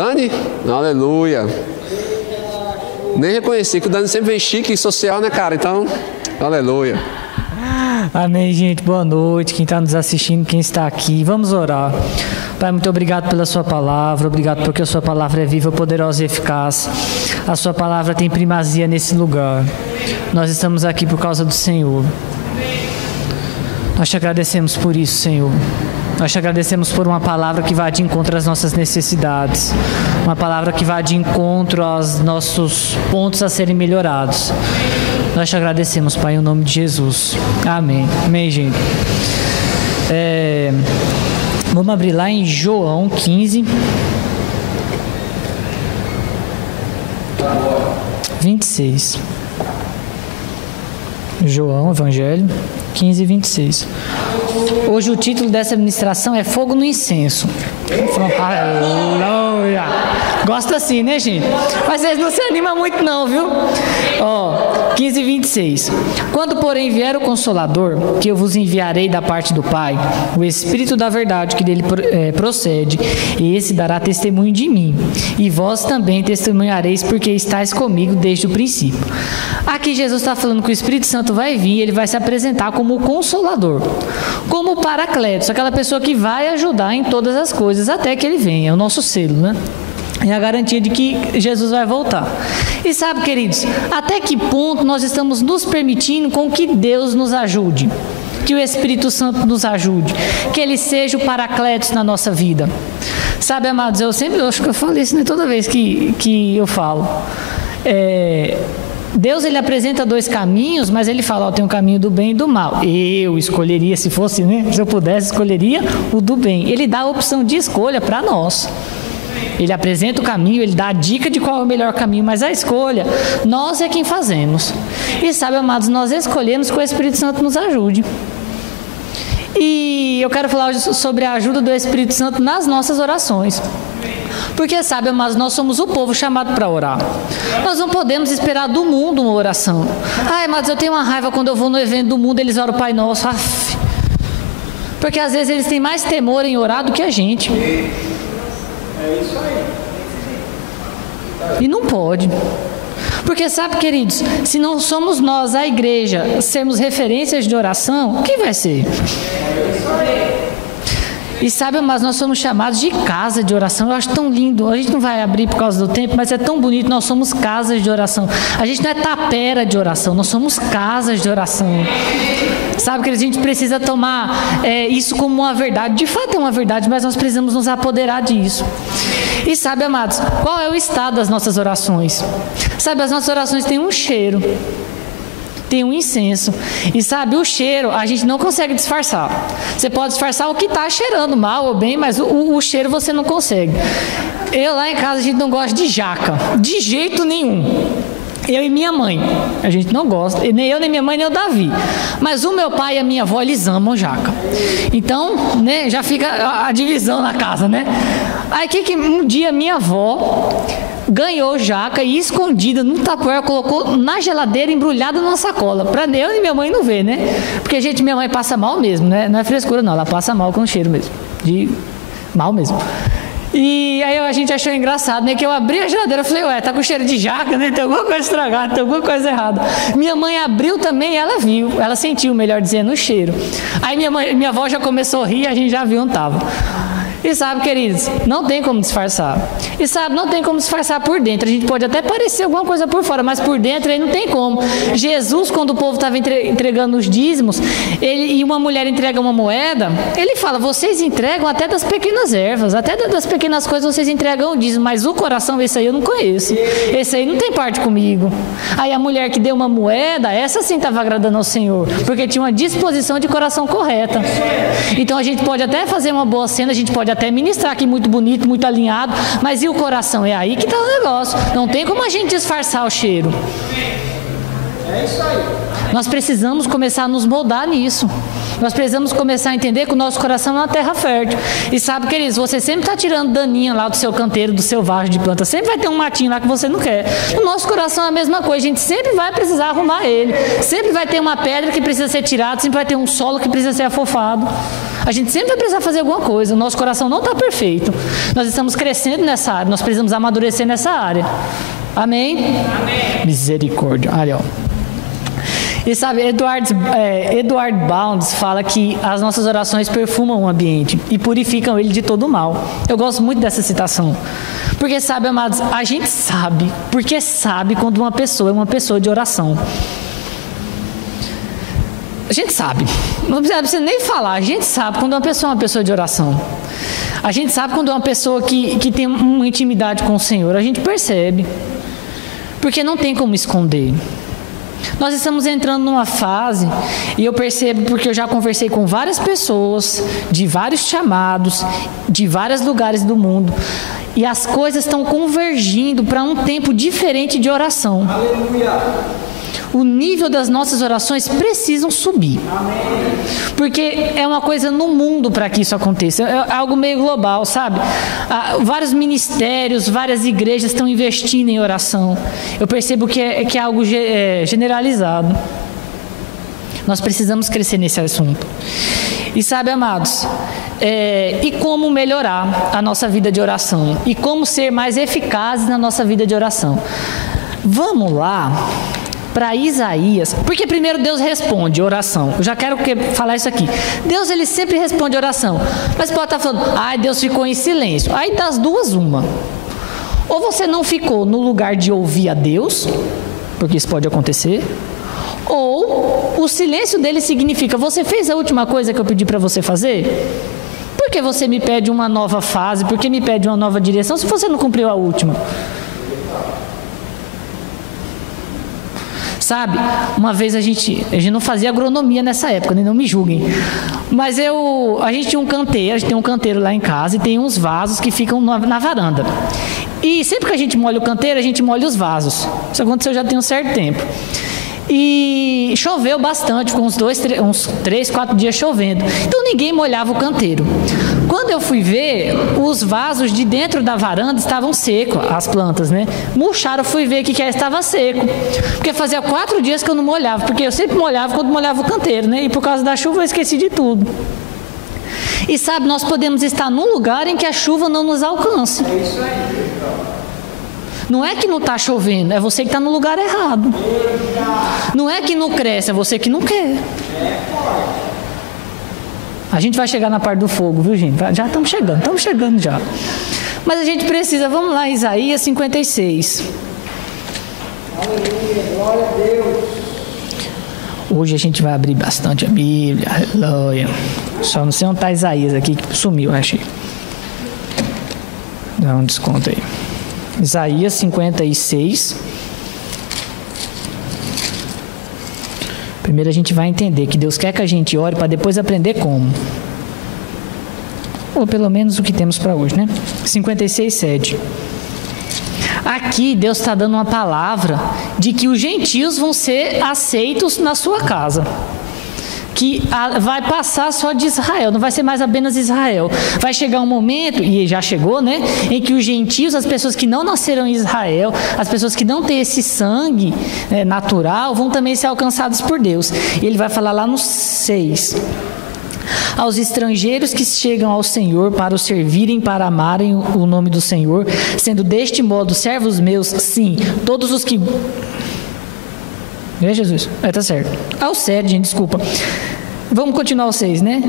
Dani? Aleluia. Nem reconheci que o Dani sempre vem chique e social, né, cara? Então, aleluia. Amém, gente. Boa noite. Quem está nos assistindo, quem está aqui. Vamos orar. Pai, muito obrigado pela sua palavra. Obrigado porque a sua palavra é viva, poderosa e eficaz. A sua palavra tem primazia nesse lugar. Nós estamos aqui por causa do Senhor. Nós te agradecemos por isso, Senhor. Nós te agradecemos por uma palavra que vai de encontro às nossas necessidades. Uma palavra que vai de encontro aos nossos pontos a serem melhorados. Nós te agradecemos, Pai, em nome de Jesus. Amém. Amém, gente. Vamos abrir lá em João 15. 26. João, Evangelho 15, 26. Hoje o título dessa ministração é Fogo no Incenso. Aleluia! Gosta assim, né, gente? Mas vocês não se animam muito não, viu? 15, 26. Quando, porém, vier o Consolador, que eu vos enviarei da parte do Pai, o Espírito da verdade que dele procede, e esse dará testemunho de mim. E vós também testemunhareis, porque estáis comigo desde o princípio. Aqui Jesus está falando que o Espírito Santo vai vir, ele vai se apresentar como o Consolador, como o Paracletos, aquela pessoa que vai ajudar em todas as coisas até que ele venha, é o nosso selo, né? É a garantia de que Jesus vai voltar. E sabe, queridos, até que ponto nós estamos nos permitindo com que Deus nos ajude? Que o Espírito Santo nos ajude, que Ele seja o Paracletos na nossa vida. Sabe, amados, eu acho que eu falo isso, né, toda vez que eu falo. Deus, ele apresenta dois caminhos, mas ele fala, tem um caminho do bem e do mal. Eu escolheria, se fosse, né, se eu pudesse, escolheria o do bem. Ele dá a opção de escolha para nós. Ele apresenta o caminho, ele dá a dica de qual é o melhor caminho, mas a escolha, nós é quem fazemos. E sabe, amados, nós escolhemos que o Espírito Santo nos ajude. E eu quero falar hoje sobre a ajuda do Espírito Santo nas nossas orações. Porque, sabe, amados, nós somos o povo chamado para orar. Nós não podemos esperar do mundo uma oração. Ai, amados, eu tenho uma raiva quando eu vou no evento do mundo, eles oram o Pai Nosso. Porque às vezes eles têm mais temor em orar do que a gente. É isso aí. E não pode. Porque sabe, queridos, se não somos nós, a igreja, sermos referências de oração, quem vai ser? É isso aí. E sabe, mas nós somos chamados de casa de oração. Eu acho tão lindo. A gente não vai abrir por causa do tempo, mas é tão bonito. Nós somos casas de oração. A gente não é tapera de oração, nós somos casas de oração. Sabe que a gente precisa tomar isso como uma verdade. De fato é uma verdade, mas nós precisamos nos apoderar disso. E sabe, amados, qual é o estado das nossas orações? Sabe, as nossas orações têm um cheiro. Tem um incenso. E sabe, o cheiro a gente não consegue disfarçar. Você pode disfarçar o que está cheirando mal ou bem, mas o cheiro você não consegue. Eu lá em casa a gente não gosta de jaca, de jeito nenhum. Eu e minha mãe, a gente não gosta, nem eu, nem minha mãe, nem o Davi. Mas o meu pai e a minha avó, eles amam jaca. Então, né, já fica a divisão na casa, né? Aí que um dia minha avó ganhou jaca e escondida no tapoer, colocou na geladeira, embrulhada numa sacola, para eu e minha mãe não ver, né? Porque, gente, minha mãe passa mal mesmo, né? Não é frescura não, ela passa mal com o cheiro mesmo, de mal mesmo. E aí a gente achou engraçado, né? Que eu abri a geladeira, eu falei, tá com cheiro de jaca, né? Tem alguma coisa estragada, tem alguma coisa errada. Minha mãe abriu também e ela viu, ela sentiu, melhor dizendo, o cheiro. Aí minha avó já começou a rir e a gente já viu onde estava. E sabe, queridos, não tem como disfarçar. E sabe, não tem como disfarçar por dentro. A gente pode até parecer alguma coisa por fora, mas por dentro aí não tem como. Jesus, quando o povo estava entregando os dízimos, e uma mulher entrega uma moeda, ele fala, vocês entregam até das pequenas ervas, até das pequenas coisas vocês entregam o dízimo, mas o coração, esse aí eu não conheço. Esse aí não tem parte comigo. Aí a mulher que deu uma moeda, essa sim estava agradando ao Senhor, porque tinha uma disposição de coração correta. Então a gente pode até fazer uma boa cena, a gente pode até ministrar aqui muito bonito, muito alinhado, mas e o coração? É aí que está o negócio. Não tem como a gente disfarçar o cheiro. É isso aí. Nós precisamos começar a nos moldar nisso. Nós precisamos começar a entender que o nosso coração é uma terra fértil. E sabe, queridos, você sempre está tirando daninha lá do seu canteiro, do seu vaso de planta. Sempre vai ter um matinho lá que você não quer. O nosso coração é a mesma coisa. A gente sempre vai precisar arrumar ele. Sempre vai ter uma pedra que precisa ser tirada. Sempre vai ter um solo que precisa ser afofado. A gente sempre vai precisar fazer alguma coisa. O nosso coração não está perfeito. Nós estamos crescendo nessa área. Nós precisamos amadurecer nessa área. Amém? Amém. Misericórdia. Olha, ó. E sabe, Edward Bounds fala que as nossas orações perfumam o ambiente e purificam ele de todo o mal. Eu gosto muito dessa citação. Porque sabe, amados, a gente sabe, porque sabe quando uma pessoa é uma pessoa de oração. A gente sabe, não precisa nem falar, a gente sabe quando uma pessoa é uma pessoa de oração. A gente sabe quando é uma pessoa que tem uma intimidade com o Senhor, a gente percebe, porque não tem como esconder. Nós estamos entrando numa fase, e eu percebo porque eu já conversei com várias pessoas, de vários chamados, de vários lugares do mundo, e as coisas estão convergindo para um tempo diferente de oração. Aleluia. O nível das nossas orações precisam subir. Porque é uma coisa no mundo para que isso aconteça. É algo meio global, sabe? Vários ministérios, várias igrejas estão investindo em oração. Eu percebo que é algo generalizado. Nós precisamos crescer nesse assunto. E sabe, amados, e como melhorar a nossa vida de oração? E como ser mais eficazes na nossa vida de oração? Vamos lá para Isaías, porque primeiro Deus responde oração. Eu já quero falar isso aqui. Deus, ele sempre responde oração, mas pode estar falando, Deus ficou em silêncio. Aí das duas, uma. Ou você não ficou no lugar de ouvir a Deus, porque isso pode acontecer, ou o silêncio dele significa, você fez a última coisa que eu pedi para você fazer? Por que você me pede uma nova fase? Por que me pede uma nova direção se você não cumpriu a última? Sabe, uma vez a gente não fazia agronomia nessa época, não me julguem, mas a gente tinha a gente tem um canteiro lá em casa e tem uns vasos que ficam na varanda. E sempre que a gente molha o canteiro, a gente molha os vasos. Isso aconteceu já tem um certo tempo. E choveu bastante, ficou uns 3, 4 dias chovendo. Então ninguém molhava o canteiro. Quando eu fui ver, os vasos de dentro da varanda estavam secos, as plantas, né? Murcharam, eu fui ver que estava seco. Porque fazia 4 dias que eu não molhava, porque eu sempre molhava quando molhava o canteiro, né? E por causa da chuva eu esqueci de tudo. E sabe, nós podemos estar num lugar em que a chuva não nos alcance. É isso aí. Não é que não está chovendo, é você que está no lugar errado. Não é que não cresce, é você que não quer. A gente vai chegar na parte do fogo, viu, gente? Já estamos chegando já. Mas a gente precisa, vamos lá, Isaías 56. Aleluia, glória a Deus. Hoje a gente vai abrir bastante a Bíblia, aleluia. Só não sei onde está Isaías aqui, que sumiu, achei. Dá um desconto aí. Isaías 56. Primeiro a gente vai entender que Deus quer que a gente ore para depois aprender como. Ou pelo menos o que temos para hoje, né? 56, 7. Aqui Deus está dando uma palavra de que os gentios vão ser aceitos na sua casa. Que vai passar só de Israel, não vai ser mais apenas Israel. Vai chegar um momento, e já chegou, né? Em que os gentios, as pessoas que não nasceram em Israel, as pessoas que não têm esse sangue natural, vão também ser alcançados por Deus. E ele vai falar lá no 6. Aos estrangeiros que chegam ao Senhor para o servirem, para amarem o nome do Senhor, sendo deste modo servos meus, sim, todos os que... Jesus, tá certo. Ao 7, gente, desculpa. Vamos continuar o 6, né?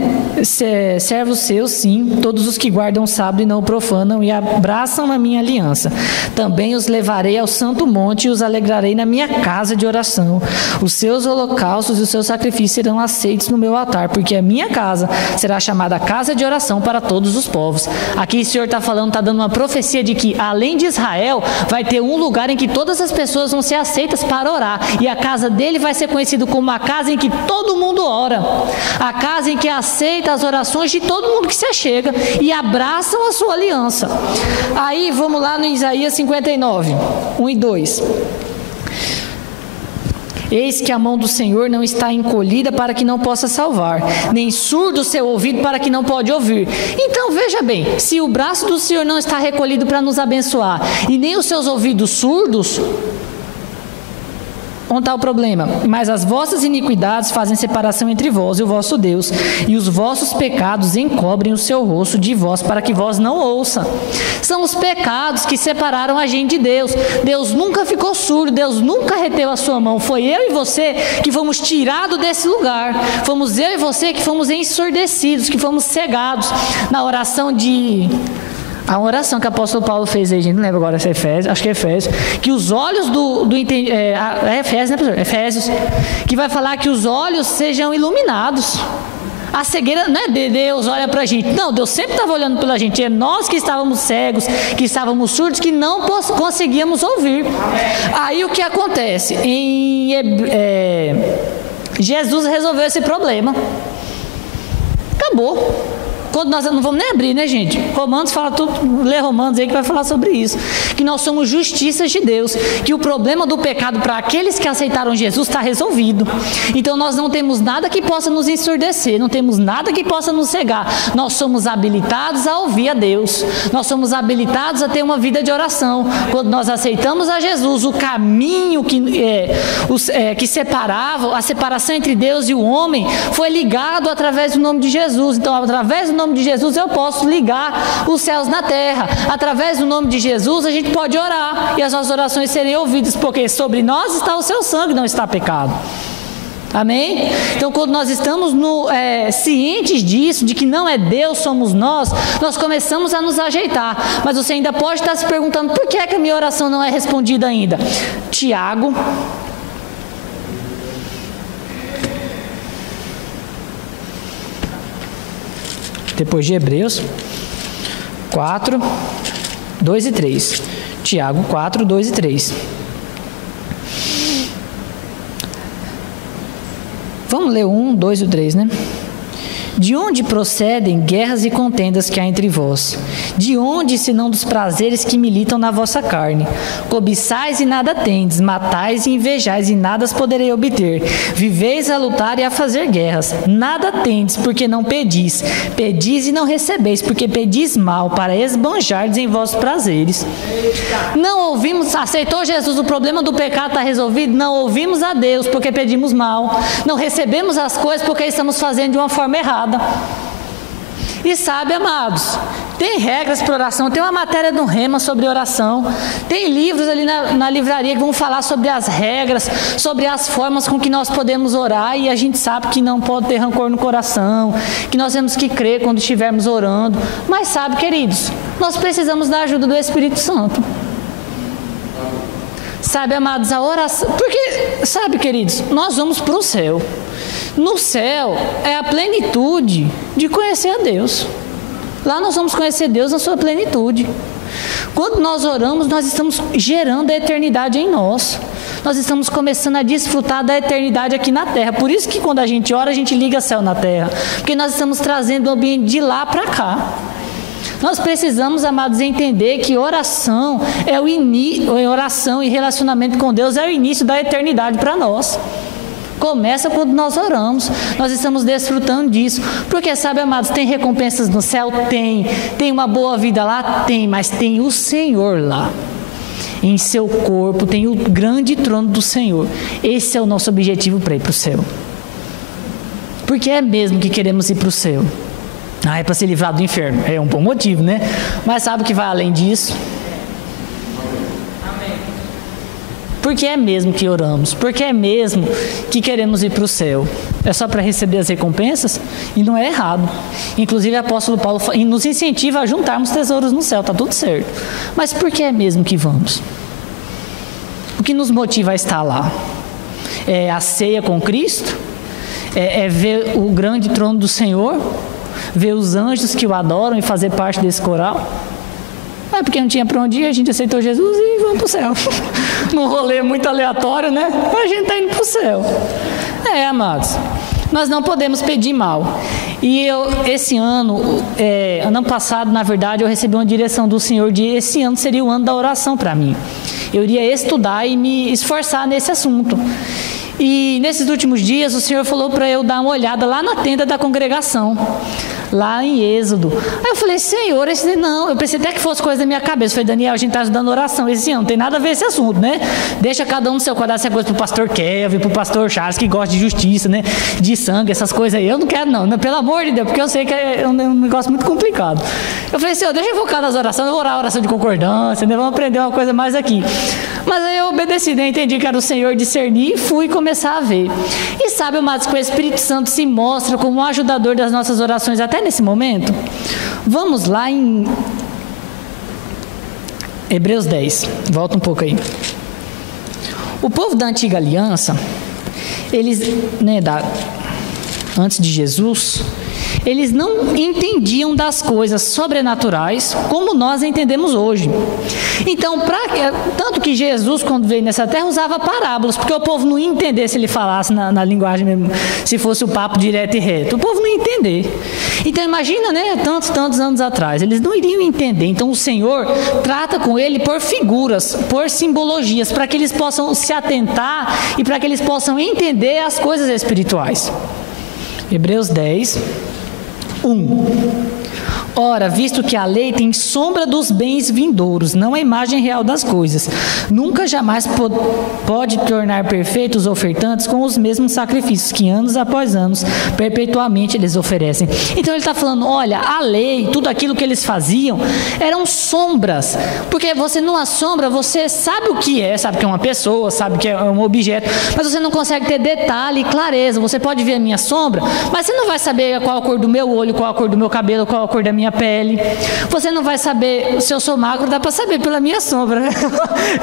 Servos seus, sim, todos os que guardam o sábado e não o profanam e abraçam a minha aliança. Também os levarei ao santo monte e os alegrarei na minha casa de oração. Os seus holocaustos e os seus sacrifícios serão aceitos no meu altar, porque a minha casa será chamada casa de oração para todos os povos. Aqui o Senhor está falando, está dando uma profecia de que, além de Israel, vai ter um lugar em que todas as pessoas vão ser aceitas para orar. E a casa dele vai ser conhecida como uma casa em que todo mundo ora. A casa em que aceita as orações de todo mundo que se achega e abraçam a sua aliança. Aí vamos lá no Isaías 59, 1 e 2. Eis que a mão do Senhor não está encolhida para que não possa salvar, nem surdo o seu ouvido para que não pode ouvir. Então veja bem, se o braço do Senhor não está recolhido para nos abençoar, e nem os seus ouvidos surdos, onde está o problema? Mas as vossas iniquidades fazem separação entre vós e o vosso Deus, e os vossos pecados encobrem o seu rosto de vós, para que vós não ouça. São os pecados que separaram a gente de Deus. Deus nunca ficou surdo, Deus nunca reteu a sua mão. Foi eu e você que fomos tirados desse lugar. Fomos eu e você que fomos ensurdecidos, que fomos cegados na oração a oração que o apóstolo Paulo fez aí, gente, não lembro agora se é Efésios, acho que é Efésios, que os olhos Efésios, né, professor? Efésios, que vai falar que os olhos sejam iluminados. A cegueira não é de Deus olha para a gente, não, Deus sempre estava olhando pela gente, é nós que estávamos cegos, que estávamos surdos, que não conseguíamos ouvir. Aí o que acontece? Jesus resolveu esse problema. Acabou. Quando nós não vamos nem abrir, né, gente? Romanos fala tudo, lê Romanos aí que vai falar sobre isso. Que nós somos justiças de Deus, que o problema do pecado para aqueles que aceitaram Jesus está resolvido. Então nós não temos nada que possa nos ensurdecer, não temos nada que possa nos cegar. Nós somos habilitados a ouvir a Deus. Nós somos habilitados a ter uma vida de oração. Quando nós aceitamos a Jesus, o caminho que separava, a separação entre Deus e o homem, foi ligado através do nome de Jesus. Então, através do nome de Jesus eu posso ligar os céus na terra. Através do nome de Jesus a gente pode orar e as nossas orações serem ouvidas, porque sobre nós está o seu sangue, não está pecado. Amém? Então quando nós estamos cientes disso, de que não é Deus, somos nós começamos a nos ajeitar. Mas você ainda pode estar se perguntando, por que é que a minha oração não é respondida ainda? Tiago, depois de Hebreus 4, 2 e 3. Tiago 4, 2 e 3. Vamos ler o 1, 2 e o 3, né? De onde procedem guerras e contendas que há entre vós? De onde, senão dos prazeres que militam na vossa carne? Cobiçais e nada tendes, matais e invejais e nada as poderei obter. Viveis a lutar e a fazer guerras. Nada tendes, porque não pedis. Pedis e não recebeis, porque pedis mal, para esbanjardes em vossos prazeres. Não ouvimos, aceitou Jesus, o problema do pecado está resolvido? Não ouvimos a Deus, porque pedimos mal. Não recebemos as coisas, porque estamos fazendo de uma forma errada. E sabe, amados, tem regras para oração, tem uma matéria do Rema sobre oração, tem livros ali na livraria que vão falar sobre as regras, sobre as formas com que nós podemos orar, e a gente sabe que não pode ter rancor no coração, que nós temos que crer quando estivermos orando. Mas sabe, queridos, nós precisamos da ajuda do Espírito Santo. Sabe, amados, a oração, porque, sabe, queridos, nós vamos para o céu. No céu é a plenitude de conhecer a Deus. Lá nós vamos conhecer Deus na sua plenitude. Quando nós oramos, nós estamos gerando a eternidade em nós. Nós estamos começando a desfrutar da eternidade aqui na terra. Por isso que quando a gente ora, a gente liga céu na terra. Porque nós estamos trazendo o ambiente de lá para cá. Nós precisamos, amados, entender que oração oração e relacionamento com Deus é o início da eternidade para nós. Começa quando nós oramos, nós estamos desfrutando disso, porque sabe, amados, tem recompensas no céu? Tem uma boa vida lá? Tem, mas tem o Senhor lá, em seu corpo, tem o grande trono do Senhor. Esse é o nosso objetivo para ir para o céu. Porque é mesmo que queremos ir para o céu? É para ser livrado do inferno, é um bom motivo, né? Mas sabe o que vai além disso? Porque é mesmo que oramos, porque é mesmo que queremos ir para o céu. É só para receber as recompensas? E não é errado. Inclusive o apóstolo Paulo nos incentiva a juntarmos tesouros no céu, está tudo certo. Mas por que é mesmo que vamos? O que nos motiva a estar lá? É a ceia com Cristo? É ver o grande trono do Senhor? Ver os anjos que o adoram e fazer parte desse coral? É porque não tinha para onde ir, a gente aceitou Jesus e vamos para o céu. Num rolê muito aleatório, né? A gente está indo para o céu. Amados, nós não podemos pedir mal. E esse ano, ano passado, na verdade, eu recebi uma direção do Senhor de esse ano seria o ano da oração para mim. Eu iria estudar e me esforçar nesse assunto. E nesses últimos dias, o Senhor falou para eu dar uma olhada lá na tenda da congregação. lá em Êxodo. Aí eu falei, Senhor, esse não, eu pensei até que fosse coisa da minha cabeça. Eu falei, Daniel, a gente está estudando oração esse ano, não tem nada a ver esse assunto, né? Deixa cada um no seu quadrado, essa coisa pro pastor Kevin, pro pastor Charles, que gosta de justiça, né? De sangue, essas coisas aí. Eu não quero não, pelo amor de Deus, porque eu sei que é um negócio muito complicado. Eu falei, Senhor, deixa eu focar nas orações, eu vou orar a oração de concordância, né? Vamos aprender uma coisa mais aqui. Mas aí eu obedeci, né? Entendi que era o Senhor discernir e fui começar a ver. E sabe, amados, que o Espírito Santo se mostra como um ajudador das nossas orações até nesse momento? Vamos lá em Hebreus 10, volta um pouco aí. O povo da antiga aliança, eles, antes de Jesus, eles não entendiam das coisas sobrenaturais como nós entendemos hoje. Então, tanto que Jesus, quando veio nessa terra, usava parábolas, porque o povo não ia entender se ele falasse na linguagem mesmo, se fosse o papo direto e reto. O povo não ia entender. Então, imagina, né, tantos anos atrás, eles não iriam entender. Então, o Senhor trata com ele por figuras, por simbologias, para que eles possam se atentar e para que eles possam entender as coisas espirituais. Hebreus 10, 1. Ora, visto que a lei tem sombra dos bens vindouros, não a imagem real das coisas, nunca jamais pode tornar perfeitos os ofertantes com os mesmos sacrifícios que anos após anos, perpetuamente eles oferecem. Então ele está falando, olha, a lei, tudo aquilo que eles faziam, eram sombras, porque você numa sombra, você sabe o que é, sabe que é uma pessoa, sabe que é um objeto, mas você não consegue ter detalhe e clareza. Você pode ver a minha sombra, mas você não vai saber qual a cor do meu olho, qual a cor do meu cabelo, qual a cor da minha pele. Você não vai saber se eu sou magro, dá para saber pela minha sombra, né?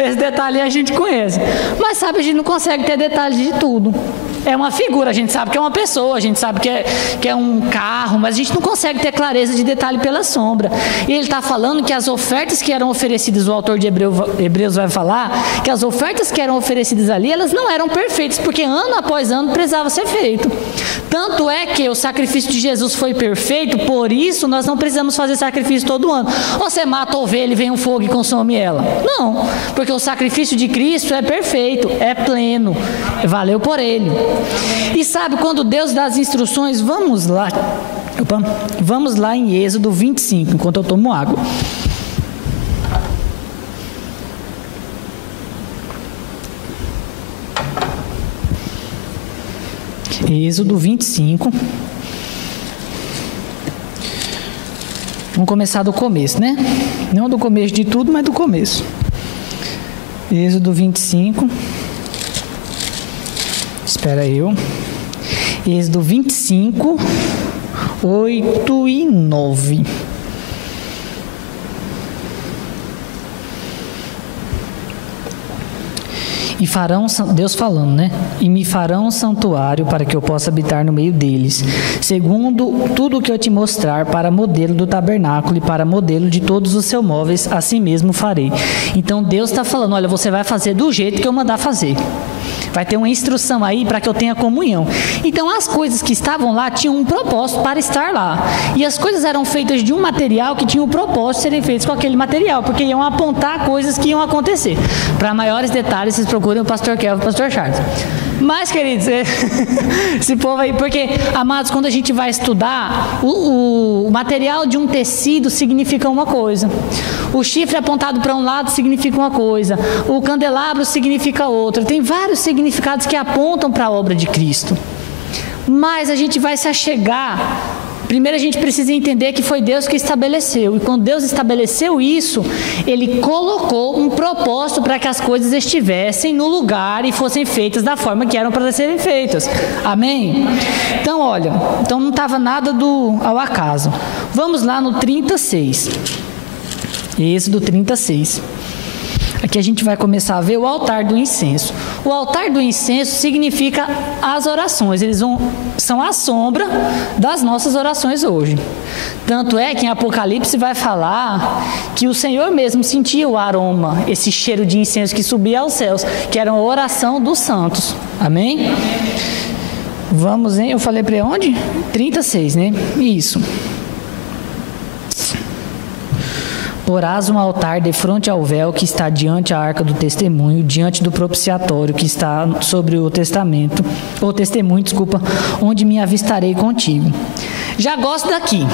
Esse detalhe a gente conhece. Mas sabe, a gente não consegue ter detalhes de tudo. É uma figura, a gente sabe que é uma pessoa, a gente sabe que é um carro, mas a gente não consegue ter clareza de detalhe pela sombra. E ele está falando que as ofertas que eram oferecidas, o autor de Hebreus vai falar, que as ofertas que eram oferecidas ali, elas não eram perfeitas, porque ano após ano precisava ser feito. Tanto é que o sacrifício de Jesus foi perfeito, por isso nós não precisamos fazer sacrifício todo ano. Você mata a ovelha e vem um fogo e consome ela. Não, porque o sacrifício de Cristo é perfeito, é pleno, valeu por ele. E sabe, quando Deus dá as instruções, vamos lá em Êxodo 25, enquanto eu tomo água. Êxodo 25. Vamos começar do começo, né? Não do começo de tudo, mas do começo. Êxodo 25. Espera eu. Êxodo 25, 8 e 9. E farão, Deus falando, né? E me farão um santuário para que eu possa habitar no meio deles, segundo tudo o que eu te mostrar, para modelo do tabernáculo e para modelo de todos os seus móveis, assim mesmo farei. Então Deus está falando, olha, você vai fazer do jeito que eu mandar fazer. Vai ter uma instrução aí para que eu tenha comunhão. Então as coisas que estavam lá tinham um propósito para estar lá. E as coisas eram feitas de um material que tinha o propósito de serem feitas com aquele material, porque iam apontar coisas que iam acontecer. Para maiores detalhes, vocês procurem o pastor Kevin e o pastor Charles. Mas, queridos, esse povo aí, porque, amados, quando a gente vai estudar, o material de um tecido significa uma coisa. O chifre apontado para um lado significa uma coisa. O candelabro significa outra. Tem vários significados que apontam para a obra de Cristo. Mas a gente vai se achegar. Primeiro a gente precisa entender que foi Deus que estabeleceu. E quando Deus estabeleceu isso, Ele colocou um propósito para que as coisas estivessem no lugar e fossem feitas da forma que eram para serem feitas. Amém? Então, olha, não estava nada ao acaso. Vamos lá no 36. Êxodo 36. Aqui a gente vai começar a ver o altar do incenso. O altar do incenso significa as orações. Eles são a sombra das nossas orações hoje. Tanto é que em Apocalipse vai falar que o Senhor mesmo sentia o aroma, esse cheiro de incenso que subia aos céus, que era a oração dos santos. Amém? Vamos, hein? Eu falei para onde? 36, né? Isso. Porás um altar de frente ao véu que está diante a arca do testemunho, diante do propiciatório que está sobre o testemunho, onde me avistarei contigo. Já gosto daqui.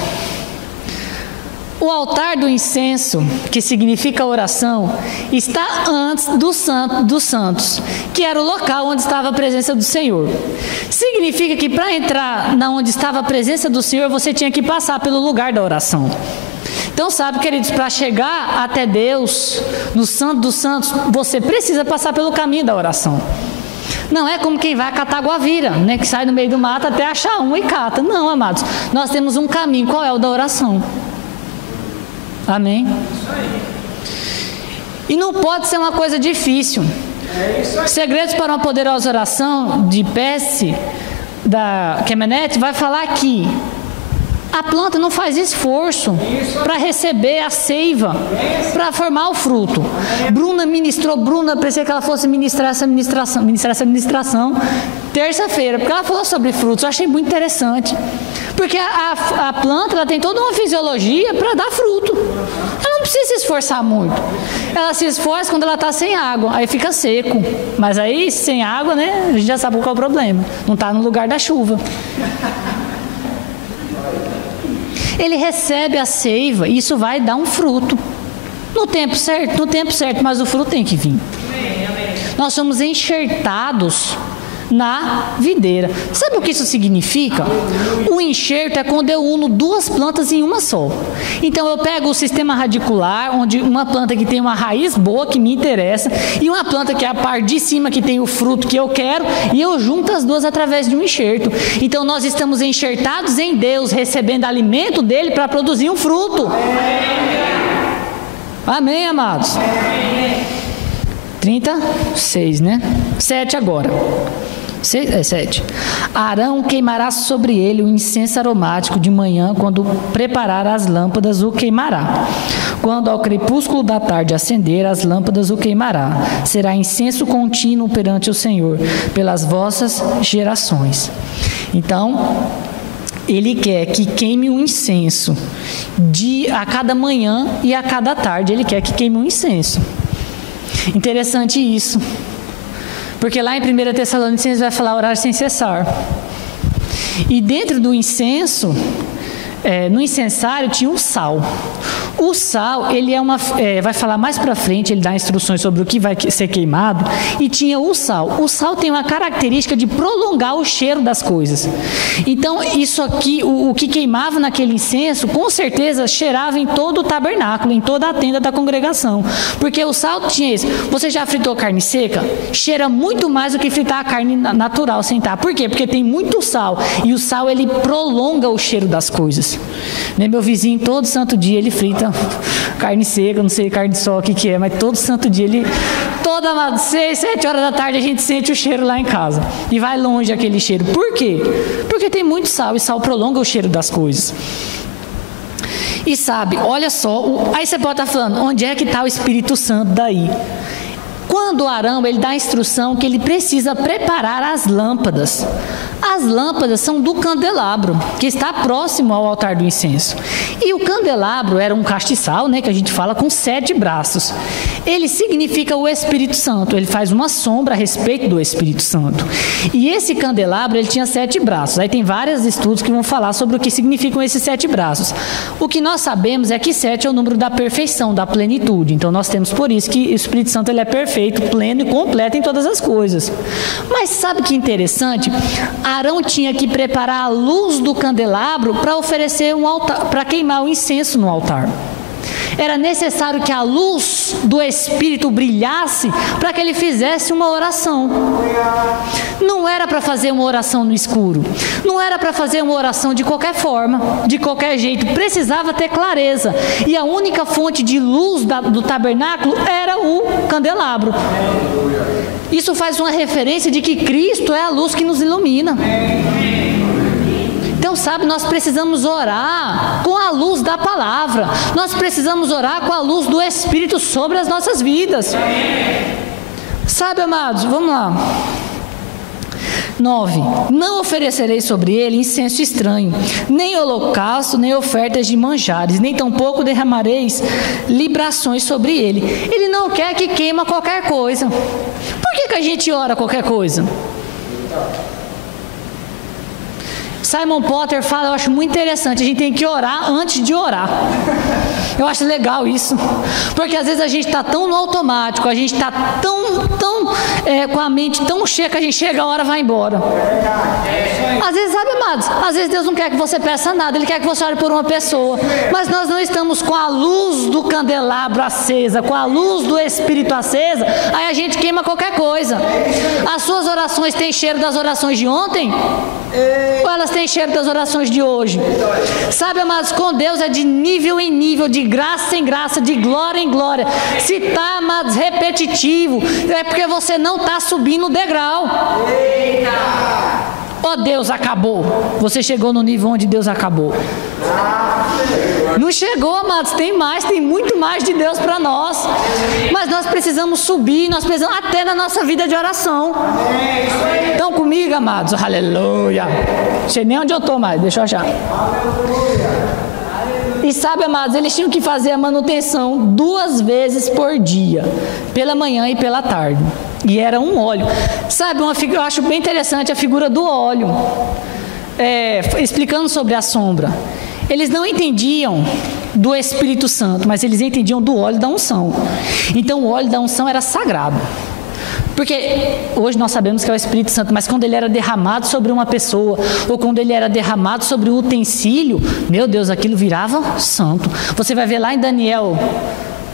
O altar do incenso, que significa oração, está antes dos santos, que era o local onde estava a presença do Senhor. Significa que para entrar na onde estava a presença do Senhor, você tinha que passar pelo lugar da oração. Então, sabe, queridos, para chegar até Deus, no Santo dos Santos, você precisa passar pelo caminho da oração. Não é como quem vai catar guavira, né, que sai no meio do mato até achar um e cata. Não, amados, nós temos um caminho. Qual é o da oração? Amém? E não pode ser uma coisa difícil. Segredos para uma poderosa oração, de Pesce, da Kemenete, vai falar que a planta não faz esforço para receber a seiva, para formar o fruto. Bruna, pensei que ela fosse ministrar essa ministração terça-feira, porque ela falou sobre frutos. Eu achei muito interessante. Porque a planta, ela tem toda uma fisiologia para dar fruto. Ela não precisa se esforçar muito. Ela se esforça quando ela está sem água, aí fica seco. Mas aí, sem água, né, a gente já sabe qual é o problema. Não está no lugar da chuva. Ele recebe a seiva e isso vai dar um fruto. No tempo certo, mas o fruto tem que vir. Nós somos enxertados na videira. Sabe o que isso significa? O enxerto é quando eu uno duas plantas em uma só. Então eu pego o sistema radicular, onde uma planta que tem uma raiz boa, que me interessa, e uma planta que é a parte de cima, que tem o fruto que eu quero, e eu junto as duas através de um enxerto. Então nós estamos enxertados em Deus, recebendo alimento dele para produzir um fruto. Amém, amados? 36, né? 7 agora. 7. Arão queimará sobre ele o incenso aromático de manhã, quando preparar as lâmpadas o queimará. Quando ao crepúsculo da tarde acender, as lâmpadas o queimará. Será incenso contínuo perante o Senhor, pelas vossas gerações. Então, ele quer que queime um incenso a cada manhã e a cada tarde. Ele quer que queime um incenso. Interessante isso. Porque lá em 1 Tessalonicenses vai falar orar sem cessar. E dentro do incenso, no incensário tinha um sal. O sal, ele vai falar mais para frente, ele dá instruções sobre o que vai ser queimado, e tinha o sal. O sal tem uma característica de prolongar o cheiro das coisas. Então, isso aqui, o que queimava naquele incenso, com certeza cheirava em todo o tabernáculo, em toda a tenda da congregação. Porque o sal tinha isso. Você já fritou carne seca? Cheira muito mais do que fritar a carne natural, sem estar. Por quê? Porque tem muito sal. E o sal, ele prolonga o cheiro das coisas. Né? Meu vizinho, todo santo dia, ele frita carne seca, não sei carne de sol o que é, mas todo santo dia toda 6, 7 horas da tarde a gente sente o cheiro lá em casa e vai longe aquele cheiro. Por quê? Porque tem muito sal e sal prolonga o cheiro das coisas. E sabe, olha só, aí você pode estar falando, onde é que está o Espírito Santo daí? Quando Arão, ele dá a instrução que ele precisa preparar as lâmpadas. As lâmpadas são do candelabro, que está próximo ao altar do incenso. E o candelabro era um castiçal, né, que a gente fala, com 7 braços. Ele significa o Espírito Santo, ele faz uma sombra a respeito do Espírito Santo. E esse candelabro, ele tinha 7 braços. Aí tem vários estudos que vão falar sobre o que significam esses 7 braços. O que nós sabemos é que 7 é o número da perfeição, da plenitude. Então nós temos por isso que o Espírito Santo, ele é perfeito, pleno e completo em todas as coisas. Mas sabe que interessante? Arão tinha que preparar a luz do candelabro para oferecer um altar, para queimar o incenso no altar. Era necessário que a luz do Espírito brilhasse para que ele fizesse uma oração. Não era para fazer uma oração no escuro. Não era para fazer uma oração de qualquer forma, de qualquer jeito. Precisava ter clareza. E a única fonte de luz do tabernáculo era o candelabro. Isso faz uma referência de que Cristo é a luz que nos ilumina. Então, sabe, nós precisamos orar com a luz da palavra. Nós precisamos orar com a luz do Espírito sobre as nossas vidas. Sabe, amados, vamos lá. 9. Não oferecerei sobre ele incenso estranho, nem holocausto, nem ofertas de manjares, nem tampouco derramareis libações sobre ele. Ele não quer que queima qualquer coisa. Por que a gente ora qualquer coisa? Simon Potter fala, eu acho muito interessante, a gente tem que orar antes de orar. Eu acho legal isso, porque às vezes a gente está tão no automático, a gente está com a mente tão cheia que a gente chega a hora e vai embora. Às vezes, sabe, amados, às vezes Deus não quer que você peça nada, Ele quer que você ore por uma pessoa, mas nós não estamos com a luz do candelabro acesa, com a luz do Espírito acesa, aí a gente queima qualquer coisa. As suas orações têm cheiro das orações de ontem? Ou elas têm cheiro das orações de hoje? Sabe, amados, com Deus é de nível em nível, de graça em graça, de glória em glória. Se está, amados, repetitivo, é porque você não está subindo o degrau. Oh, Deus acabou. Você chegou no nível onde Deus acabou. Não chegou, amados, tem mais, tem muito mais de Deus para nós. Mas nós precisamos subir, nós precisamos até na nossa vida de oração. Estão comigo, amados? Aleluia. Não sei nem onde eu estou mais, deixa eu achar. E sabe, amados, eles tinham que fazer a manutenção 2 vezes por dia, pela manhã e pela tarde. E era um óleo. Sabe, eu acho bem interessante a figura do óleo, explicando sobre a sombra. Eles não entendiam do Espírito Santo, mas eles entendiam do óleo da unção. Então o óleo da unção era sagrado. Porque hoje nós sabemos que é o Espírito Santo, mas quando ele era derramado sobre uma pessoa, ou quando ele era derramado sobre um utensílio, meu Deus, aquilo virava santo. Você vai ver lá em Daniel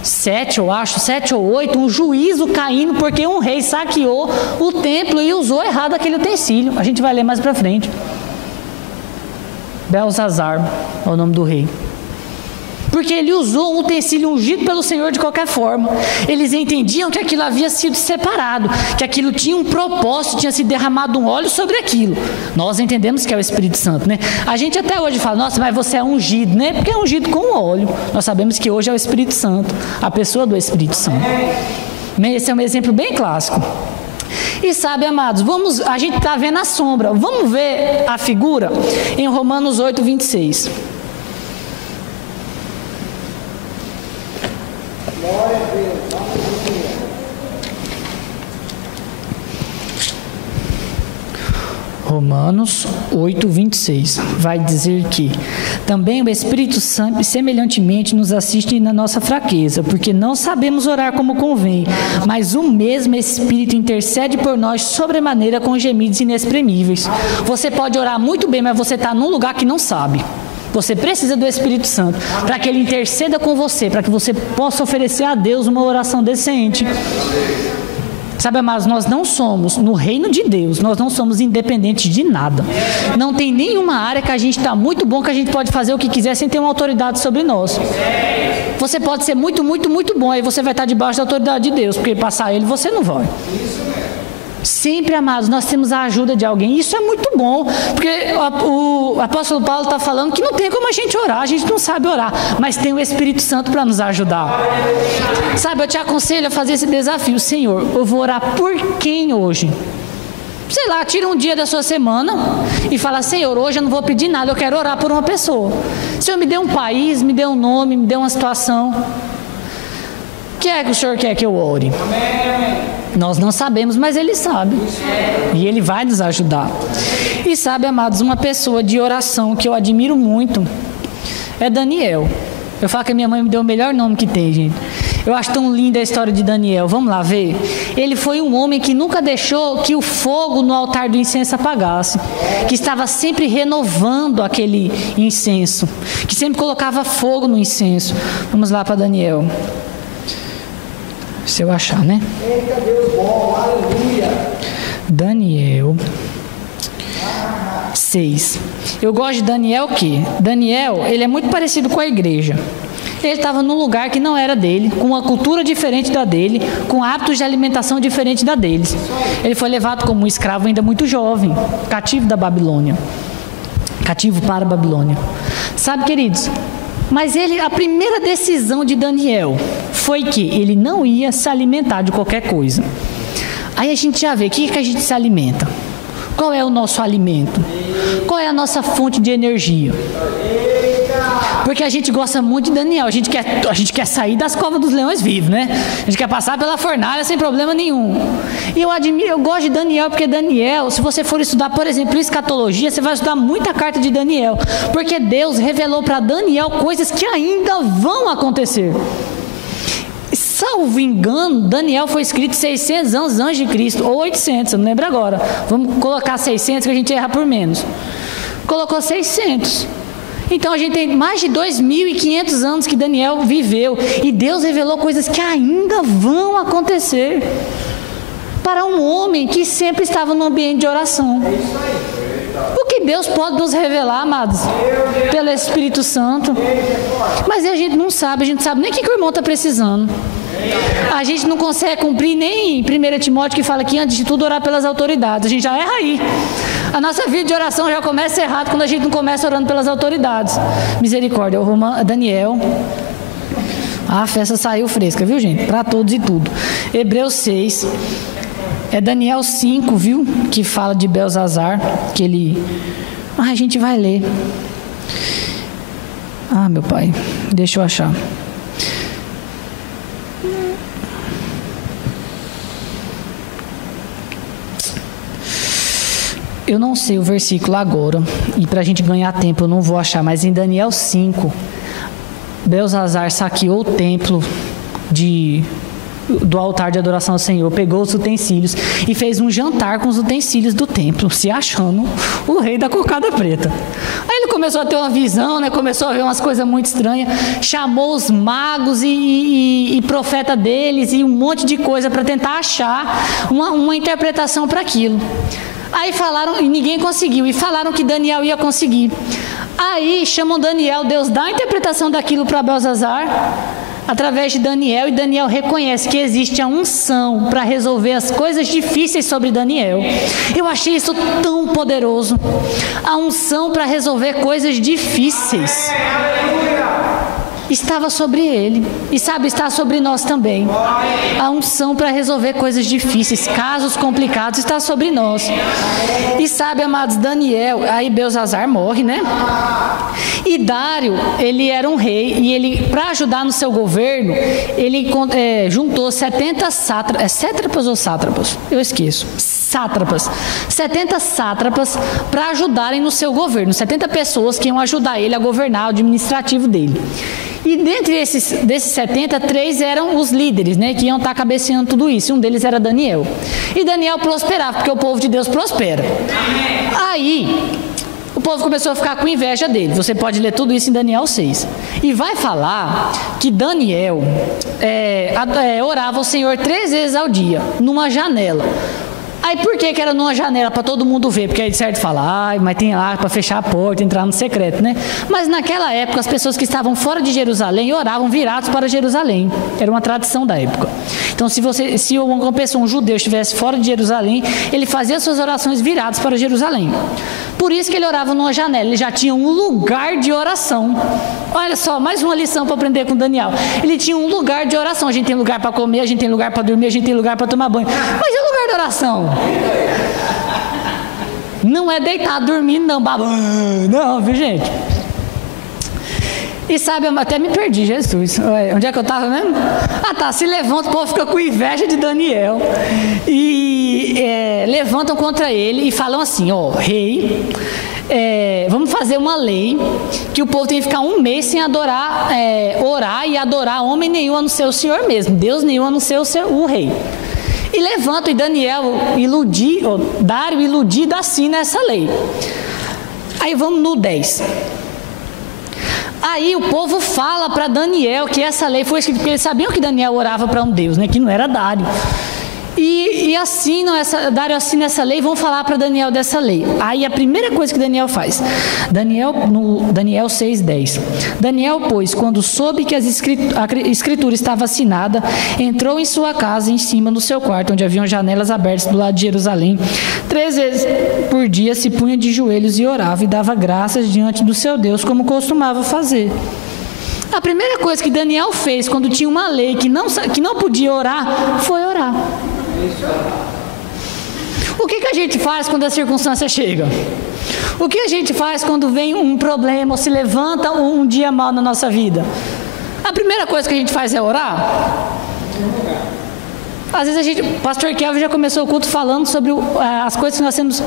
7, eu acho, 7 ou 8, um juízo caindo porque um rei saqueou o templo e usou errado aquele utensílio. A gente vai ler mais para frente. Belzazar é o nome do rei. Porque ele usou um utensílio ungido pelo Senhor de qualquer forma. Eles entendiam que aquilo havia sido separado, que aquilo tinha um propósito, tinha se derramado um óleo sobre aquilo. Nós entendemos que é o Espírito Santo, né? A gente até hoje fala, nossa, mas você é ungido, né? Porque é ungido com óleo. Nós sabemos que hoje é o Espírito Santo, a pessoa do Espírito Santo. Esse é um exemplo bem clássico. E sabe, amados, a gente está vendo a sombra. Vamos ver a figura em Romanos 8, 26. Glória a Deus. Romanos 8, 26 vai dizer que também o Espírito Santo semelhantemente nos assiste na nossa fraqueza, porque não sabemos orar como convém, mas o mesmo Espírito intercede por nós sobremaneira com gemidos inexprimíveis. Você pode orar muito bem, mas você está num lugar que não sabe. Você precisa do Espírito Santo para que Ele interceda com você, para que você possa oferecer a Deus uma oração decente. Sabe, amados, nós não somos, no reino de Deus, nós não somos independentes de nada. Não tem nenhuma área que a gente está muito bom, que a gente pode fazer o que quiser sem ter uma autoridade sobre nós. Você pode ser muito, muito, muito bom, aí você vai estar debaixo da autoridade de Deus, porque passar Ele você não vai. Sempre, amados, nós temos a ajuda de alguém. Isso é muito bom, porque o apóstolo Paulo está falando que não tem como a gente orar, a gente não sabe orar, mas tem o Espírito Santo para nos ajudar. Sabe, eu te aconselho a fazer esse desafio. Senhor, eu vou orar por quem hoje? Sei lá, tira um dia da sua semana e fala, Senhor, hoje eu não vou pedir nada, eu quero orar por uma pessoa. Senhor, me dê um país, me dê um nome, me dê uma situação. O que é que o Senhor quer que eu ore? Nós não sabemos, mas Ele sabe. E Ele vai nos ajudar. E sabe, amados, uma pessoa de oração que eu admiro muito é Daniel. Eu falo que a minha mãe me deu o melhor nome que tem, gente. Eu acho tão linda a história de Daniel. Vamos lá ver. Ele foi um homem que nunca deixou que o fogo no altar do incenso apagasse. Que estava sempre renovando aquele incenso. Que sempre colocava fogo no incenso. Vamos lá para Daniel. Se eu achar, né? Eita Deus bom, aleluia. Daniel 6. Eu gosto de Daniel que Daniel, ele é muito parecido com a igreja. Ele estava num lugar que não era dele, com uma cultura diferente da dele, com hábitos de alimentação diferente da deles. Ele foi levado como um escravo ainda muito jovem, cativo da Babilônia. Cativo para a Babilônia. Sabe, queridos? Mas a primeira decisão de Daniel foi que ele não ia se alimentar de qualquer coisa. Aí a gente já vê, o que a gente se alimenta? Qual é o nosso alimento? Qual é a nossa fonte de energia? Porque a gente gosta muito de Daniel, a gente quer sair das covas dos leões vivos, né? A gente quer passar pela fornalha sem problema nenhum. E eu gosto de Daniel, porque Daniel, se você for estudar, por exemplo, escatologia, você vai estudar muita carta de Daniel, porque Deus revelou para Daniel coisas que ainda vão acontecer. Salvo engano, Daniel foi escrito 600 anos antes de Cristo, ou 800, eu não lembro agora. Vamos colocar 600, que a gente erra por menos. Colocou 600. Então a gente tem mais de 2.500 anos que Daniel viveu, e Deus revelou coisas que ainda vão acontecer para um homem que sempre estava no ambiente de oração. O que Deus pode nos revelar, amados, pelo Espírito Santo. Mas a gente não sabe, a gente sabe nem o que o irmão está precisando. A gente não consegue cumprir nem 1 Timóteo, que fala que antes de tudo orar pelas autoridades. A gente já erra aí. A nossa vida de oração já começa errado quando a gente não começa orando pelas autoridades. Misericórdia, o Daniel. A festa saiu fresca, viu, gente? Para todos e tudo. Hebreus 6. É Daniel 5, viu? Que fala de Belzazar, que ele... a gente vai ler. Meu pai, deixa eu achar. Eu não sei o versículo agora, e para a gente ganhar tempo eu não vou achar, mas em Daniel 5, Belzazar saqueou o templo do altar de adoração ao Senhor, pegou os utensílios e fez um jantar com os utensílios do templo, se achando o rei da cocada preta. Aí ele começou a ter uma visão, né? Começou a ver umas coisas muito estranhas, chamou os magos e profeta deles e um monte de coisa para tentar achar uma interpretação para aquilo. Aí falaram, e ninguém conseguiu, e falaram que Daniel ia conseguir. Aí chamam Daniel, Deus dá a interpretação daquilo para Belzazar, através de Daniel, e Daniel reconhece que existe a unção para resolver as coisas difíceis sobre Daniel. Eu achei isso tão poderoso. A unção para resolver coisas difíceis estava sobre ele, e sabe, está sobre nós também. A unção para resolver coisas difíceis, casos complicados, está sobre nós. E sabe, amados, Daniel, aí Belzazar morre, né? E Dário, ele era um rei, e ele, para ajudar no seu governo, ele juntou 70 sátrapas, sátrapas ou sátrapas? Eu esqueço. Sátrapas, 70 sátrapas para ajudarem no seu governo, 70 pessoas que iam ajudar ele a governar o administrativo dele. E dentre desses 70, 3 eram os líderes, né, que iam estar cabeceando tudo isso, e um deles era Daniel. E Daniel prosperava, porque o povo de Deus prospera. Aí, o povo começou a ficar com inveja dele. Você pode ler tudo isso em Daniel 6. E vai falar que Daniel orava ao Senhor 3 vezes ao dia, numa janela. Aí por que era numa janela para todo mundo ver? Porque aí de certo fala, mas tem lá para fechar a porta, entrar no secreto, né? Mas naquela época as pessoas que estavam fora de Jerusalém oravam virados para Jerusalém. Era uma tradição da época. Então se uma pessoa, um judeu, estivesse fora de Jerusalém, ele fazia suas orações viradas para Jerusalém. Por isso que ele orava numa janela, ele já tinha um lugar de oração. Olha só, mais uma lição para aprender com Daniel. Ele tinha um lugar de oração. A gente tem lugar para comer, a gente tem lugar para dormir, a gente tem lugar para tomar banho. Mas e o lugar de oração? Não é deitado dormindo, não, babando, não, viu, gente? E sabe, eu até me perdi, Jesus. Onde é que eu estava mesmo? Se levanta, o povo fica com inveja de Daniel. E levantam contra ele e falam assim, rei, vamos fazer uma lei que o povo tem que ficar um mês sem adorar, orar e adorar homem nenhum a não ser o Senhor mesmo, Deus nenhum a não ser o rei. E levantam, e Dário iludido assina essa lei. Aí vamos no 10. Aí o povo fala para Daniel que essa lei foi escrita, porque eles sabiam que Daniel orava para um Deus, né, que não era Dário. E Dário assina essa lei e vão falar para Daniel dessa lei. Aí a primeira coisa que Daniel faz, no Daniel 6:10. Daniel, pois, quando soube que a escritura estava assinada, entrou em sua casa, em cima do seu quarto, onde haviam janelas abertas do lado de Jerusalém. 3 vezes por dia se punha de joelhos e orava e dava graças diante do seu Deus, como costumava fazer. A primeira coisa que Daniel fez quando tinha uma lei que não podia orar, foi orar. O que a gente faz quando a circunstância chega? O que a gente faz quando vem um problema ou se levanta um dia mal na nossa vida? A primeira coisa que a gente faz é orar. Às vezes o pastor Kelvin já começou o culto falando sobre as coisas que nós temos,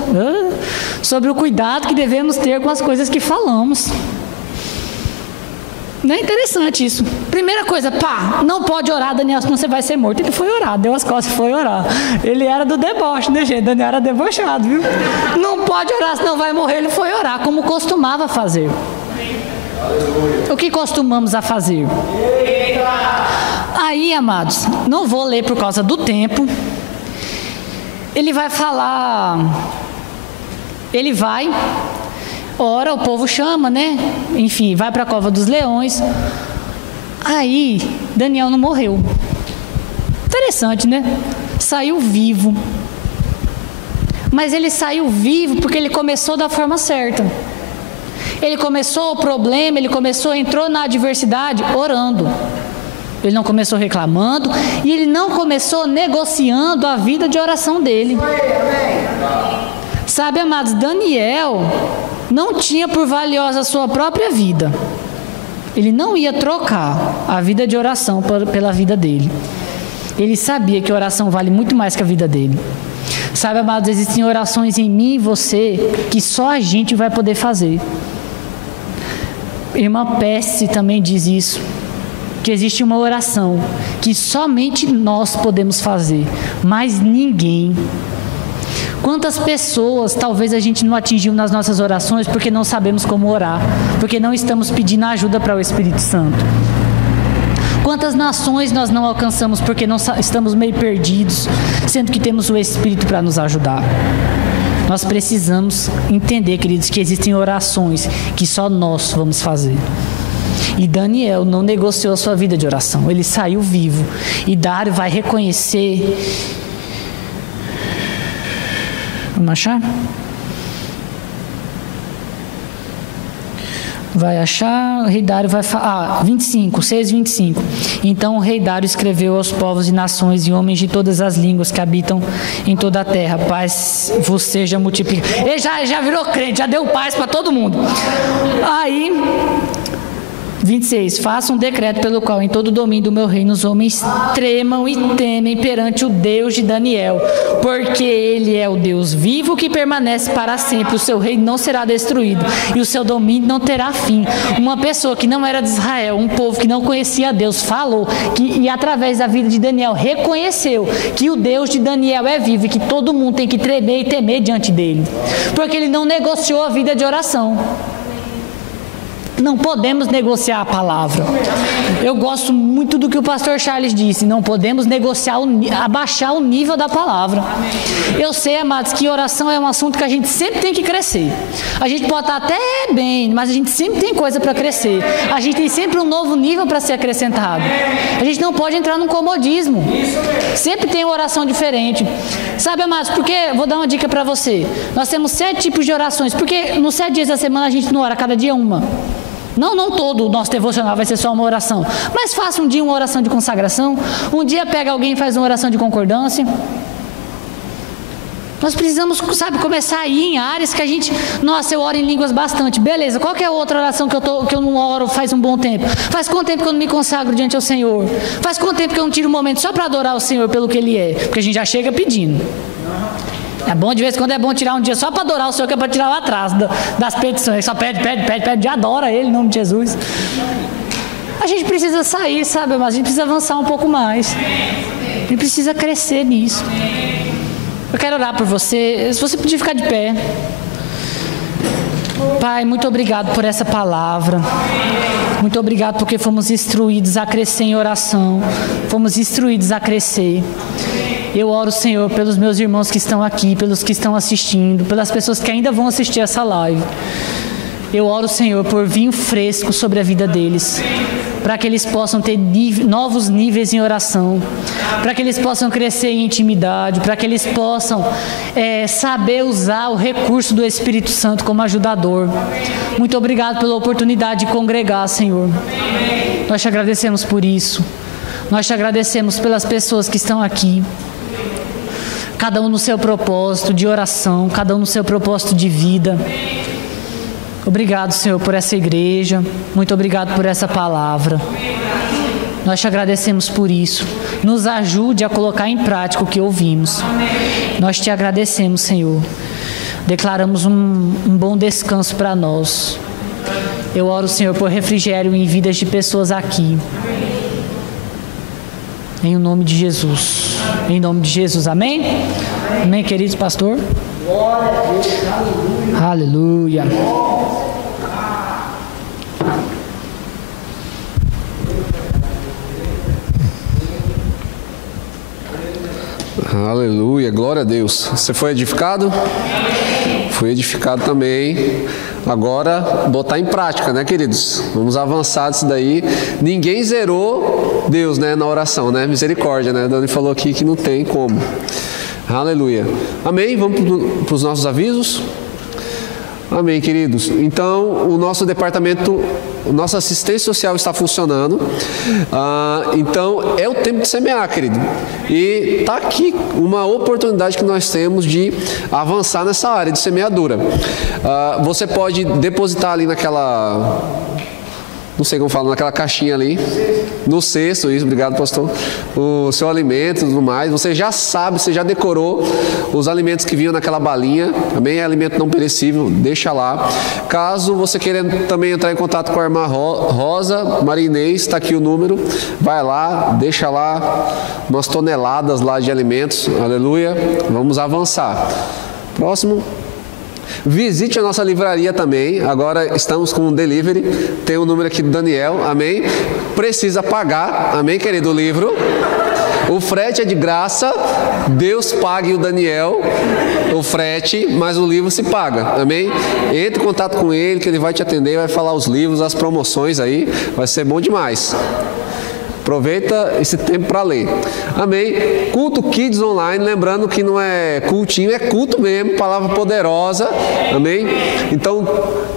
sobre o cuidado que devemos ter com as coisas que falamos. Não é interessante isso? Primeira coisa, não pode orar, Daniel, senão você vai ser morto. Ele foi orar, deu as costas e foi orar. Ele era do deboche, né, gente? Daniel era debochado, viu? Não pode orar, senão vai morrer. Ele foi orar, como costumava fazer. O que costumamos a fazer? Aí, amados, não vou ler por causa do tempo. Ele vai falar, ora, o povo chama, né? Enfim, vai para a cova dos leões. Aí, Daniel não morreu. Interessante, né? Saiu vivo. Mas ele saiu vivo porque ele começou da forma certa. Ele começou o problema, entrou na adversidade orando. Ele não começou reclamando e ele não começou negociando a vida de oração dele. Sabe, amados, Daniel não tinha por valiosa a sua própria vida. Ele não ia trocar a vida de oração pela vida dele. Ele sabia que a oração vale muito mais que a vida dele. Sabe, amados, existem orações em mim e você que só a gente vai poder fazer. Irmã Pesce também diz isso, que existe uma oração que somente nós podemos fazer, mas ninguém. Quantas pessoas talvez a gente não atingiu nas nossas orações porque não sabemos como orar, porque não estamos pedindo ajuda para o Espírito Santo. Quantas nações nós não alcançamos porque não estamos meio perdidos, sendo que temos o Espírito para nos ajudar. Nós precisamos entender, queridos, que existem orações que só nós vamos fazer. E Daniel não negociou a sua vida de oração, ele saiu vivo. E Dário vai reconhecer. Vamos achar? Vai achar, o rei Dário vai falar, 6:25. Então o rei Dário escreveu aos povos e nações e homens de todas as línguas que habitam em toda a terra: paz vos seja multiplicada. Ele já virou crente, já deu paz para todo mundo. Aí, 26, faça um decreto pelo qual em todo o domínio do meu reino os homens tremam e temem perante o Deus de Daniel, porque ele é o Deus vivo que permanece para sempre, o seu reino não será destruído e o seu domínio não terá fim. Uma pessoa que não era de Israel, um povo que não conhecia a Deus, falou e através da vida de Daniel reconheceu que o Deus de Daniel é vivo e que todo mundo tem que tremer e temer diante dele, porque ele não negociou a vida de oração. Não podemos negociar a palavra. Eu gosto muito do que o pastor Charles disse. Não podemos negociar, abaixar o nível da palavra. Eu sei, amados, que oração é um assunto que a gente sempre tem que crescer. A gente pode estar até bem, mas a gente sempre tem coisa para crescer. A gente tem sempre um novo nível para ser acrescentado. A gente não pode entrar num comodismo. Sempre tem uma oração diferente. Sabe, amados, porque, vou dar uma dica para você. Nós temos 7 tipos de orações. Porque nos 7 dias da semana a gente não ora, cada dia uma. Não todo o nosso devocional vai ser só uma oração, mas faça um dia uma oração de consagração, um dia pega alguém e faz uma oração de concordância. Nós precisamos, começar a ir em áreas que a gente, eu oro em línguas bastante, beleza, qual que é a outra oração que eu não oro faz um bom tempo? Faz quanto tempo que eu não me consagro diante ao Senhor? Faz quanto tempo que eu não tiro um momento só para adorar o Senhor pelo que Ele é? Porque a gente já chega pedindo. É bom, de vez em quando é bom tirar um dia só para adorar o Senhor, que é para tirar lá atrás das petições. Só pede, e adora Ele, em nome de Jesus. A gente precisa sair, sabe, mas a gente precisa avançar um pouco mais. A gente precisa crescer nisso. Eu quero orar por você. Se você podia ficar de pé. Pai, muito obrigado por essa palavra. Muito obrigado porque fomos instruídos a crescer em oração. Fomos instruídos a crescer. Eu oro, Senhor, pelos meus irmãos que estão aqui, pelos que estão assistindo, pelas pessoas que ainda vão assistir essa live. Eu oro, Senhor, por vinho fresco sobre a vida deles, para que eles possam ter novos níveis em oração, para que eles possam crescer em intimidade, para que eles possam saber usar o recurso do Espírito Santo como ajudador. Muito obrigado pela oportunidade de congregar, Senhor. Nós te agradecemos por isso. Nós te agradecemos pelas pessoas que estão aqui. cada um no seu propósito de oração, cada um no seu propósito de vida. Obrigado, Senhor, por essa igreja. Muito obrigado por essa palavra. Nós te agradecemos por isso. Nos ajude a colocar em prática o que ouvimos. Nós te agradecemos, Senhor. Declaramos um bom descanso para nós. Eu oro, Senhor, por refrigério em vidas de pessoas aqui. Em nome de Jesus. Em nome de Jesus. Amém? Amém, queridos pastor? Glória a Deus. Aleluia. Aleluia. Aleluia, glória a Deus. Você foi edificado? Fui edificado também. Agora, botar em prática, né, queridos? Vamos avançar disso daí. Ninguém zerou Deus, né, na oração, né? Misericórdia, né? Dani falou aqui que não tem como. Aleluia. Amém? Vamos para os nossos avisos? Amém, queridos. Então, o nosso departamento, nossa assistência social está funcionando. Então, é o tempo de semear, querido. E está aqui uma oportunidade que nós temos de avançar nessa área de semeadura. Você pode depositar ali naquela... Não sei como fala, naquela caixinha ali, no cesto, isso, obrigado, pastor, o seu alimento e tudo mais. Você já sabe, você já decorou os alimentos que vinham naquela balinha, também é alimento não perecível, deixa lá. Caso você queira também entrar em contato com a irmã Rosa, Maria Inês, está aqui o número, vai lá, deixa lá umas toneladas lá de alimentos, aleluia, vamos avançar. Próximo. Visite a nossa livraria também, agora estamos com um delivery, tem o número aqui do Daniel, amém? Precisa pagar, amém, querido, o livro. O frete é de graça, Deus pague o Daniel, o frete, mas o livro se paga, amém? Entre em contato com ele, que ele vai te atender, vai falar os livros, as promoções aí, vai ser bom demais. Aproveita esse tempo para ler. Amém? Culto Kids Online, lembrando que não é cultinho, é culto mesmo, palavra poderosa. Amém? Então,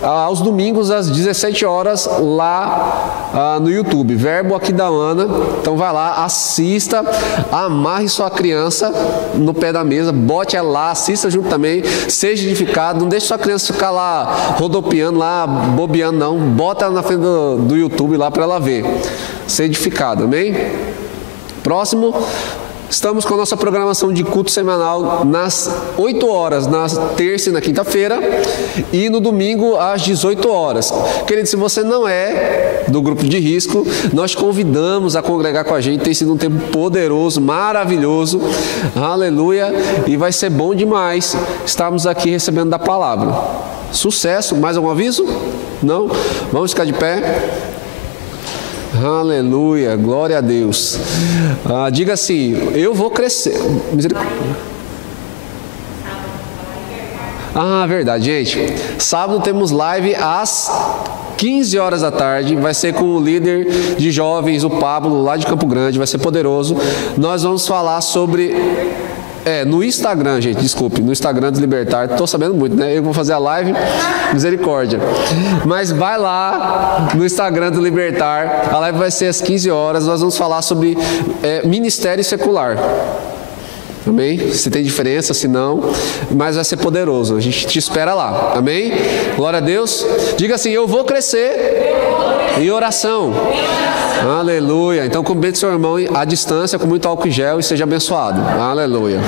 aos domingos, às 17 horas, lá no YouTube. Verbo aqui da Ana. Então, vai lá, assista, amarre sua criança no pé da mesa, bote ela lá, assista junto também, seja edificado. Não deixe sua criança ficar lá rodopiando, lá bobeando, não. Bota ela na frente do YouTube lá para ela ver. Ser edificado, amém? Próximo, estamos com a nossa programação de culto semanal nas 8 horas, na terça e na quinta-feira, e no domingo às 18 horas. Querido, se você não é do grupo de risco, nós te convidamos a congregar com a gente, tem sido um tempo poderoso, maravilhoso, aleluia, e vai ser bom demais estarmos aqui recebendo da palavra. Sucesso, mais algum aviso? Não? Vamos ficar de pé? Aleluia, glória a Deus. Diga assim, eu vou crescer. Misericórdia. Verdade, gente. Sábado temos live às 15 horas da tarde. Vai ser com o líder de jovens, o Pablo, lá de Campo Grande. Vai ser poderoso. Nós vamos falar sobre... no Instagram, gente, desculpe, no Instagram do Libertar, tô sabendo muito, né? Eu vou fazer a live, misericórdia. Mas vai lá no Instagram do Libertar, a live vai ser às 15 horas, nós vamos falar sobre ministério secular. Amém? Se tem diferença, se não, mas vai ser poderoso, a gente te espera lá, amém? Glória a Deus. Diga assim, eu vou crescer em oração. Aleluia. Então cumprimente seu irmão à distância com muito álcool em gel e seja abençoado. Aleluia.